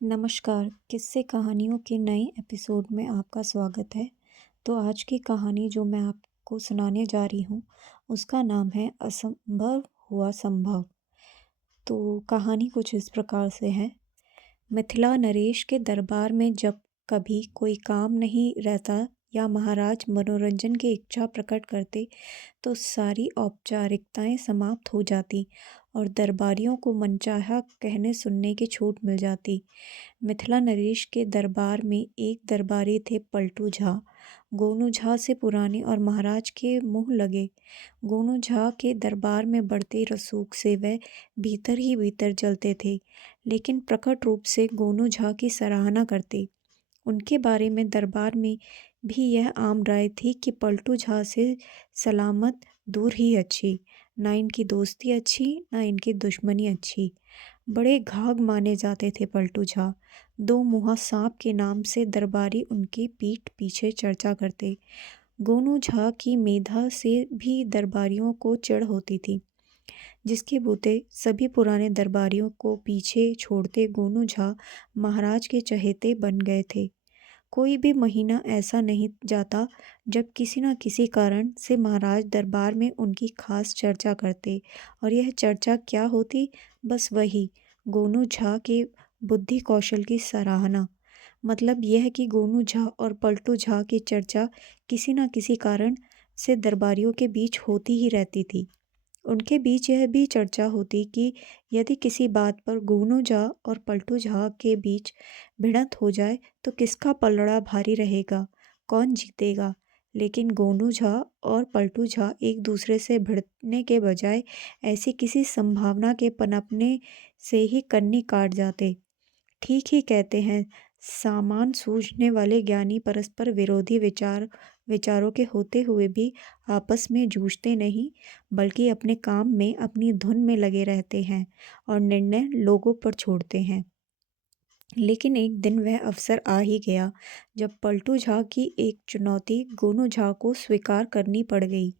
नमस्कार, किस्से कहानियों के नए एपिसोड में आपका स्वागत है। तो आज की कहानी जो मैं आपको सुनाने जा रही हूँ, उसका नाम है असंभव हुआ संभव। तो कहानी कुछ इस प्रकार से है। मिथिला नरेश के दरबार में जब कभी कोई काम नहीं रहता या महाराज मनोरंजन की इच्छा प्रकट करते तो सारी औपचारिकताएं समाप्त हो जाती और दरबारियों को मनचाहा कहने सुनने की छूट मिल जाती। मिथिला नरेश के दरबार में एक दरबारी थे पलटू झा। गोनू झा से पुराने और महाराज के मुंह लगे। गोनू झा के दरबार में बढ़ते रसूख से वह भीतर ही भीतर जलते थे, लेकिन प्रकट रूप से गोनू झा की सराहना करते। उनके बारे में दरबार में भी यह आम राय थी कि पलटू झा से सलामत दूर ही अच्छी। ना इनकी दोस्ती अच्छी, ना इनकी दुश्मनी अच्छी। बड़े घाघ माने जाते थे पलटू झा। दो मुँहा सांप के नाम से दरबारी उनकी पीठ पीछे चर्चा करते। गोनू झा की मेधा से भी दरबारियों को चिढ़ होती थी। जिसके बूते सभी पुराने दरबारियों को पीछे छोड़ते गोनू झा महाराज के चहेते बन गए थे। कोई भी महीना ऐसा नहीं जाता जब किसी न किसी कारण से महाराज दरबार में उनकी खास चर्चा करते। और यह चर्चा क्या होती? बस वही, गोनू झा के बुद्धि कौशल की सराहना। मतलब यह कि गोनू झा और पलटू झा की चर्चा किसी न किसी कारण से दरबारियों के बीच होती ही रहती थी। उनके बीच यह भी चर्चा होती कि यदि किसी बात पर गोनू झा और पलटू झा के बीच भिड़ंत हो जाए तो किसका पलड़ा भारी रहेगा, कौन जीतेगा। लेकिन गोनू झा और पलटू झा एक दूसरे से भिड़ने के बजाय ऐसी किसी संभावना के पनपने से ही कन्नी काट जाते। ठीक ही कहते हैं, सामान सूझने वाले ज्ञानी परस्पर विरोधी विचारों के होते हुए भी आपस में जूझते नहीं, बल्कि अपने काम में अपनी धुन में लगे रहते हैं और निर्णय लोगों पर छोड़ते हैं। लेकिन एक दिन वह अवसर आ ही गया जब पलटू झा की एक चुनौती गोनू झा को स्वीकार करनी पड़ गई।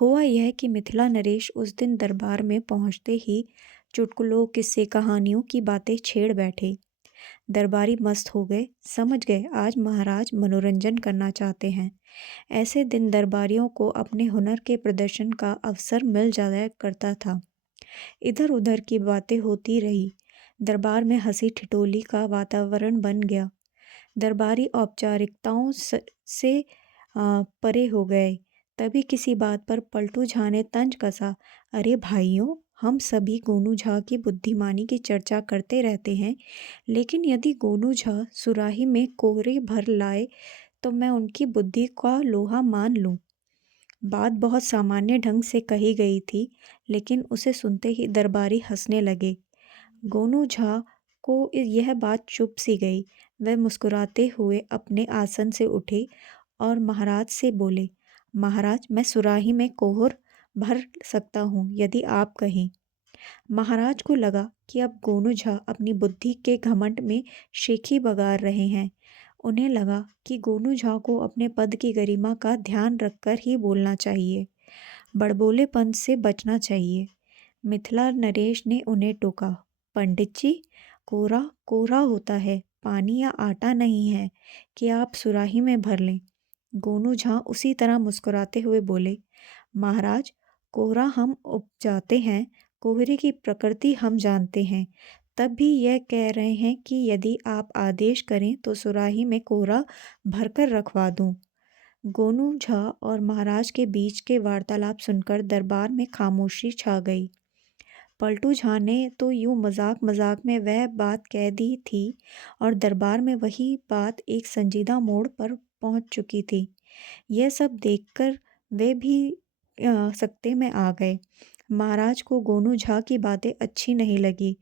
हुआ यह कि मिथिला नरेश उस दिन दरबार में पहुंचते ही चुटकुलों, किस्से, कहानियों की बातें छेड़ बैठे। दरबारी मस्त हो गए, समझ गए आज महाराज मनोरंजन करना चाहते हैं। ऐसे दिन दरबारियों को अपने हुनर के प्रदर्शन का अवसर मिल जाया करता था। इधर उधर की बातें होती रही। दरबार में हंसी ठिठोली का वातावरण बन गया। दरबारी औपचारिकताओं से परे हो गए। तभी किसी बात पर पलटू झा ने तंज कसा, अरे भाइयों, हम सभी गोनू झा की बुद्धिमानी की चर्चा करते रहते हैं, लेकिन यदि गोनू झा सुराही में कोहरे भर लाए तो मैं उनकी बुद्धि का लोहा मान लूं। बात बहुत सामान्य ढंग से कही गई थी, लेकिन उसे सुनते ही दरबारी हंसने लगे। गोनू झा को यह बात चुभ सी गई। वह मुस्कुराते हुए अपने आसन से उठे और महाराज से बोले, महाराज, मैं सुराही में कोहर भर सकता हूँ यदि आप कहें। महाराज को लगा कि अब गोनू झा अपनी बुद्धि के घमंड में शेखी बगार रहे हैं। उन्हें लगा कि गोनू झा को अपने पद की गरिमा का ध्यान रखकर ही बोलना चाहिए, बड़बोलेपन से बचना चाहिए। मिथिला नरेश ने उन्हें टोका, पंडित जी, कोरा कोरा होता है, पानी या आटा नहीं है कि आप सुराही में भर लें। गोनू झा उसी तरह मुस्कुराते हुए बोले, महाराज, कोहरा हम उपजाते हैं, कोहरे की प्रकृति हम जानते हैं, तब भी यह कह रहे हैं कि यदि आप आदेश करें तो सुराही में कोहरा भरकर रखवा दूं। गोनू झा और महाराज के बीच के वार्तालाप सुनकर दरबार में खामोशी छा गई। पलटू झा ने तो यूं मजाक मजाक में वह बात कह दी थी और दरबार में वही बात एक संजीदा मोड़ पर पहुंच चुकी थी। यह सब देखकर वे भी सकते में आ गए। महाराज को गोनू झा की बातें अच्छी नहीं लगी।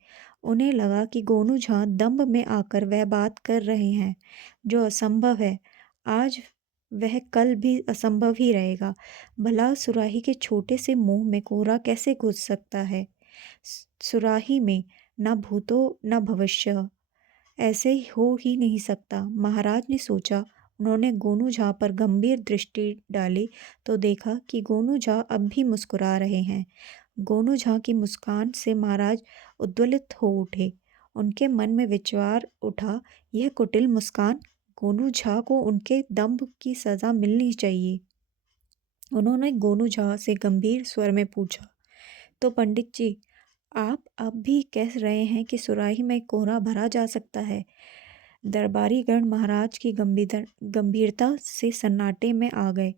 उन्हें लगा कि गोनू झा दंभ में आकर वह बात कर रहे हैं जो असंभव है। आज वह कल भी असंभव ही रहेगा। भला सुराही के छोटे से मुंह में कोहरा कैसे घुस सकता है? सुराही में न भूतो न भविष्य, ऐसे हो ही नहीं सकता। महाराज ने सोचा। उन्होंने गोनू झा पर गंभीर दृष्टि डाली तो देखा कि गोनू झा अब भी मुस्कुरा रहे हैं। गोनू झा की मुस्कान से महाराज उद्वेलित हो उठे उनके मन में विचार उठा, यह कुटिल मुस्कान, गोनू झा को उनके दंभ की सजा मिलनी चाहिए। उन्होंने गोनू झा से गंभीर स्वर में पूछा, तो पंडित जी, आप अब भी कह रहे हैं कि सुराही में कोहरा भरा जा सकता है? दरबारी गण महाराज की गंभीरता से सन्नाटे में आ गए,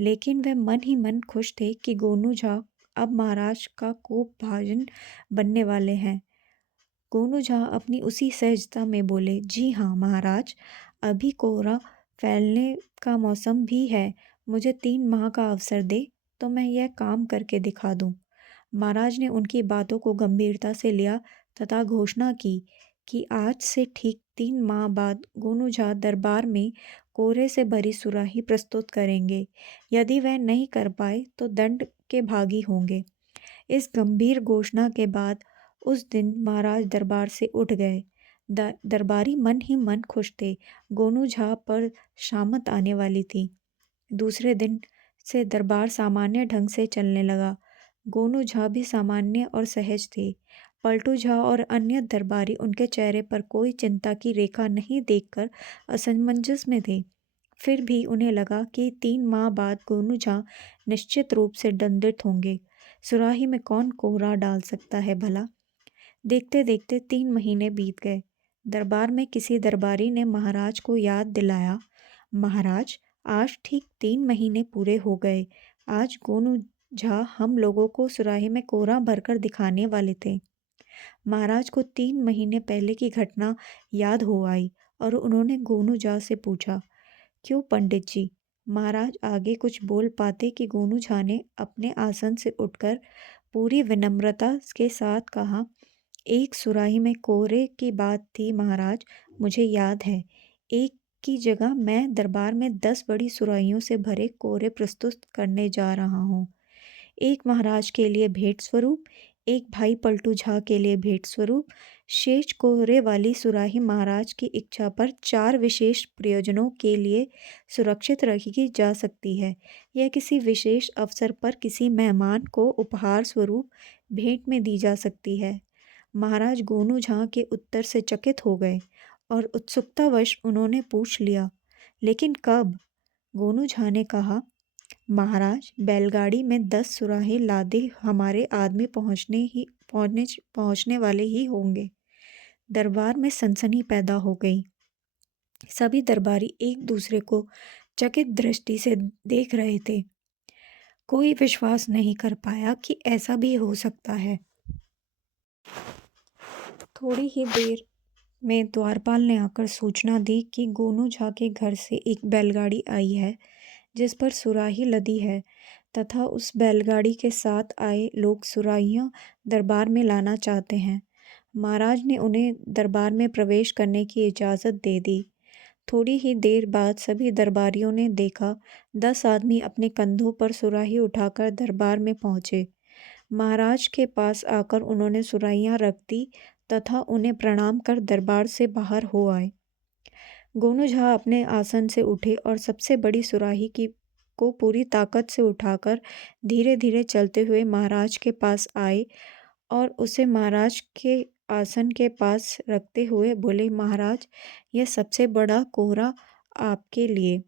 लेकिन वे मन ही मन खुश थे कि गोनू झा अब महाराज का कोप भाजन बनने वाले हैं। गोनू झा अपनी उसी सहजता में बोले, जी हाँ महाराज, अभी कोहरा फैलने का मौसम भी है। मुझे 3 माह का अवसर दे तो मैं यह काम करके दिखा दूं। महाराज ने उनकी बातों को गंभीरता से लिया तथा घोषणा की कि आज से ठीक 3 माह बाद गोनू झा दरबार में कोहरे से भरी सुराही प्रस्तुत करेंगे। यदि वह नहीं कर पाए तो दंड के भागी होंगे। इस गंभीर घोषणा के बाद उस दिन महाराज दरबार से उठ गए। दरबारी मन ही मन खुश थे। गोनू झा पर शामत आने वाली थी। दूसरे दिन से दरबार सामान्य ढंग से चलने लगा। गोनू झा भी सामान्य और सहज थे। पलटू झा और अन्य दरबारी उनके चेहरे पर कोई चिंता की रेखा नहीं देखकर असमंजस में थे। फिर भी उन्हें लगा कि 3 माह बाद गोनू झा निश्चित रूप से दंडित होंगे। सुराही में कौन कोहरा डाल सकता है भला? देखते देखते 3 महीने बीत गए। दरबार में किसी दरबारी ने महाराज को याद दिलाया, महाराज, आज ठीक 3 महीने पूरे हो गए। आज गोनू झा हम लोगों को सुराही में कोहरा भरकर दिखाने वाले थे। महाराज को 3 महीने पहले की घटना याद हो आई और उन्होंने गोनू झा से पूछा, क्यों पंडित जी? महाराज आगे कुछ बोल पाते कि गोनू झा ने अपने आसन से उठकर पूरी विनम्रता के साथ कहा, एक सुराही में कोहरे की बात थी महाराज, मुझे याद है। एक की जगह मैं दरबार में 10 बड़ी सुराहियों से भरे कोहरे प्रस्तुत करने जा रहा हूँ। एक महाराज के लिए भेंट स्वरूप, एक भाई पलटू झा के लिए भेंट स्वरूप। शेष कोहरे वाली सुराही महाराज की इच्छा पर 4 विशेष प्रयोजनों के लिए सुरक्षित रखी जा सकती है। यह किसी विशेष अवसर पर किसी मेहमान को उपहार स्वरूप भेंट में दी जा सकती है। महाराज गोनू झा के उत्तर से चकित हो गए और उत्सुकतावश उन्होंने पूछ लिया, लेकिन कब? गोनू झा ने कहा, महाराज, बैलगाड़ी में 10 सुराही लादे हमारे आदमी पहुंचने वाले ही होंगे। दरबार में सनसनी पैदा हो गई। सभी दरबारी एक दूसरे को चकित दृष्टि से देख रहे थे। कोई विश्वास नहीं कर पाया कि ऐसा भी हो सकता है। थोड़ी ही देर में द्वारपाल ने आकर सूचना दी कि गोनू झा के घर से एक बैलगाड़ी आई है जिस पर सुराही लदी है तथा उस बैलगाड़ी के साथ आए लोग सुराहियां दरबार में लाना चाहते हैं। महाराज ने उन्हें दरबार में प्रवेश करने की इजाज़त दे दी। थोड़ी ही देर बाद सभी दरबारियों ने देखा 10 आदमी अपने कंधों पर सुराही उठाकर दरबार में पहुंचे। महाराज के पास आकर उन्होंने सुराहियां रख दी तथा उन्हें प्रणाम कर दरबार से बाहर हो आए। गोनू झा अपने आसन से उठे और सबसे बड़ी सुराही को पूरी ताकत से उठाकर धीरे धीरे चलते हुए महाराज के पास आए और उसे महाराज के आसन के पास रखते हुए बोले, महाराज, यह सबसे बड़ा कोहरा आपके लिए।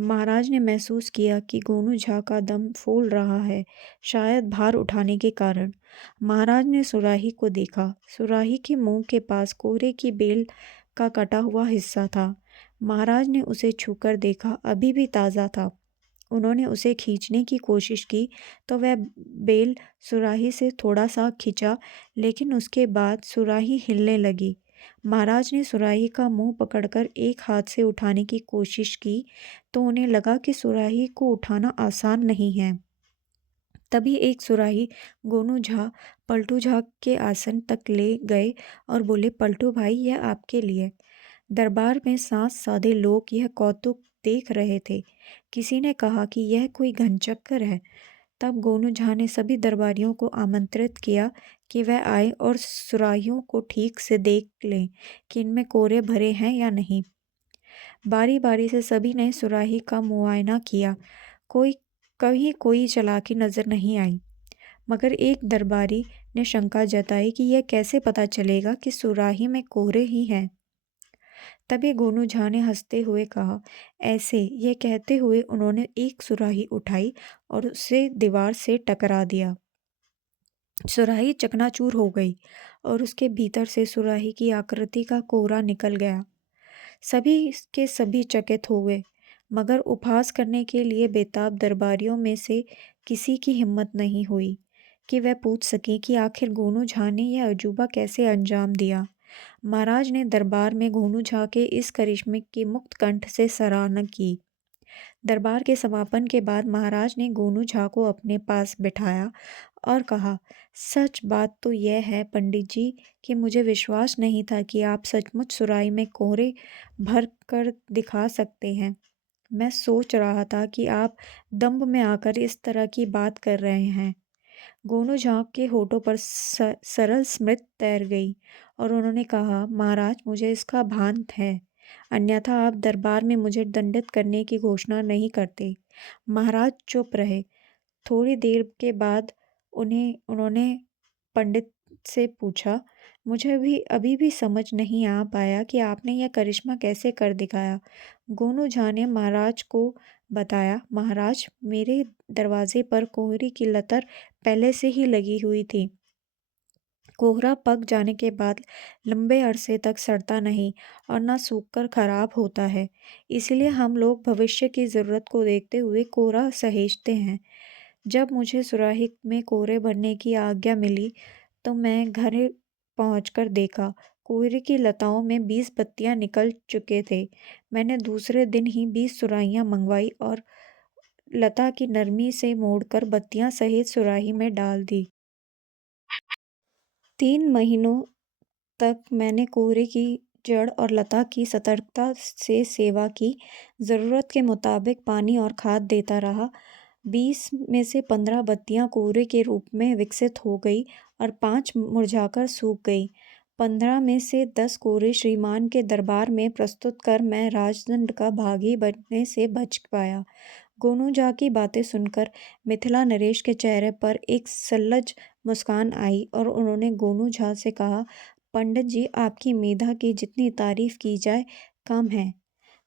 महाराज ने महसूस किया कि गोनू झा का दम फूल रहा है, शायद भार उठाने के कारण। महाराज ने सुराही को देखा। सुराही के मुंह के पास कोहरे की बेल का कटा हुआ हिस्सा था। महाराज ने उसे छूकर देखा, अभी भी ताज़ा था। उन्होंने उसे खींचने की कोशिश की तो वह बेल सुराही से थोड़ा सा खिंचा, लेकिन उसके बाद सुराही हिलने लगी। महाराज ने सुराही का मुंह पकड़कर एक हाथ से उठाने की कोशिश की तो उन्हें लगा कि सुराही को उठाना आसान नहीं है। तभी एक सुराही गोनू झा पलटू झा के आसन तक ले गए और बोले, पलटू भाई, यह आपके लिए। दरबार में सांस साधे लोग यह कौतुक देख रहे थे। किसी ने कहा कि यह कोई घनचक्कर है। तब गोनू झा ने सभी दरबारियों को आमंत्रित किया कि वह आए और सुराहियों को ठीक से देख लें कि इनमें कोरे भरे हैं या नहीं। बारी बारी से सभी ने सुराही का मुआयना किया। कहीं कोई चालाकी नजर नहीं आई, मगर एक दरबारी ने शंका जताई कि यह कैसे पता चलेगा कि सुराही में कोहरे ही हैं। तभी गोनू झा ने हंसते हुए कहा, ऐसे। यह कहते हुए उन्होंने एक सुराही उठाई और उसे दीवार से टकरा दिया। सुराही चकनाचूर हो गई और उसके भीतर से सुराही की आकृति का कोहरा निकल गया। सभी के सभी चकित हो गए, मगर उपहास करने के लिए बेताब दरबारियों में से किसी की हिम्मत नहीं हुई कि वह पूछ सके कि आखिर गोनू झा ने यह अजूबा कैसे अंजाम दिया। महाराज ने दरबार में गोनू झा के इस करिश्मे की मुक्त कंठ से सराहना की। दरबार के समापन के बाद महाराज ने गोनू झा को अपने पास बिठाया और कहा, सच बात तो यह है पंडित जी कि मुझे विश्वास नहीं था कि आप सचमुच सुराही में कोहरे भर कर दिखा सकते हैं। मैं सोच रहा था कि आप दंभ में आकर इस तरह की बात कर रहे हैं। गोनू झा के होठों पर सरल स्मृति तैर गई और उन्होंने कहा, महाराज मुझे इसका भान है, अन्यथा आप दरबार में मुझे दंडित करने की घोषणा नहीं करते। महाराज चुप रहे। थोड़ी देर के बाद उन्होंने पंडित से पूछा, मुझे भी अभी भी समझ नहीं आ पाया कि आपने यह करिश्मा कैसे कर दिखाया। गोनू झा ने महाराज को बताया, महाराज मेरे दरवाजे पर कोहरे की लतर पहले से ही लगी हुई थी। कोहरा पक जाने के बाद लंबे अरसे तक सड़ता नहीं और न सूखकर खराब होता है, इसलिए हम लोग भविष्य की ज़रूरत को देखते हुए कोहरा सहेजते हैं। जब मुझे सुराही में कोहरे भरने की आज्ञा मिली तो मैं घर पहुंचकर देखा, कोहरे की लताओं में 20 बत्तियां निकल चुके थे। मैंने दूसरे दिन ही 20 सुराहियां मंगवाई और लता की नरमी से मोड़कर बत्तियां सहित सुराही में डाल दी। 3 महीनों तक मैंने कोहरे की जड़ और लता की सतर्कता से सेवा की। ज़रूरत के मुताबिक पानी और खाद देता रहा। 20 में से 15 बत्तियां कोहरे के रूप में विकसित हो गई और 5 मुरझाकर सूख गई। 15 में से 10 कोहरे श्रीमान के दरबार में प्रस्तुत कर मैं राजदंड का भागी बनने से बच पाया। गोनू झा की बातें सुनकर मिथिला नरेश के चेहरे पर एक सल्लज मुस्कान आई और उन्होंने गोनू झा से कहा, पंडित जी आपकी मेधा की जितनी तारीफ की जाए कम है।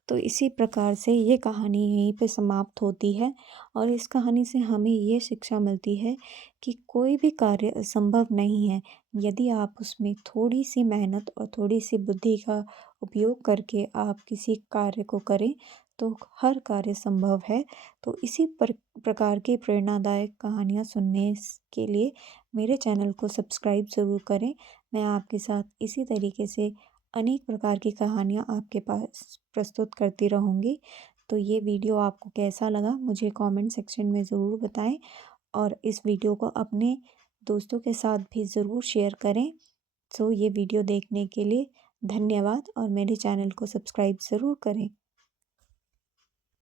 तो इसी प्रकार से ये कहानी यहीं पे समाप्त होती है और इस कहानी से हमें ये शिक्षा मिलती है कि कोई भी कार्य असंभव नहीं है। यदि आप उसमें थोड़ी सी मेहनत और थोड़ी सी बुद्धि का उपयोग करके आप किसी कार्य को करें तो हर कार्य संभव है। तो इसी प्रकार की प्रेरणादायक कहानियाँ सुनने के लिए मेरे चैनल को सब्सक्राइब ज़रूर करें। मैं आपके साथ इसी तरीके से अनेक प्रकार की कहानियाँ आपके पास प्रस्तुत करती रहूँगी। तो ये वीडियो आपको कैसा लगा मुझे कमेंट सेक्शन में ज़रूर बताएं और इस वीडियो को अपने दोस्तों के साथ भी ज़रूर शेयर करें। तो ये वीडियो देखने के लिए धन्यवाद और मेरे चैनल को सब्सक्राइब ज़रूर करें।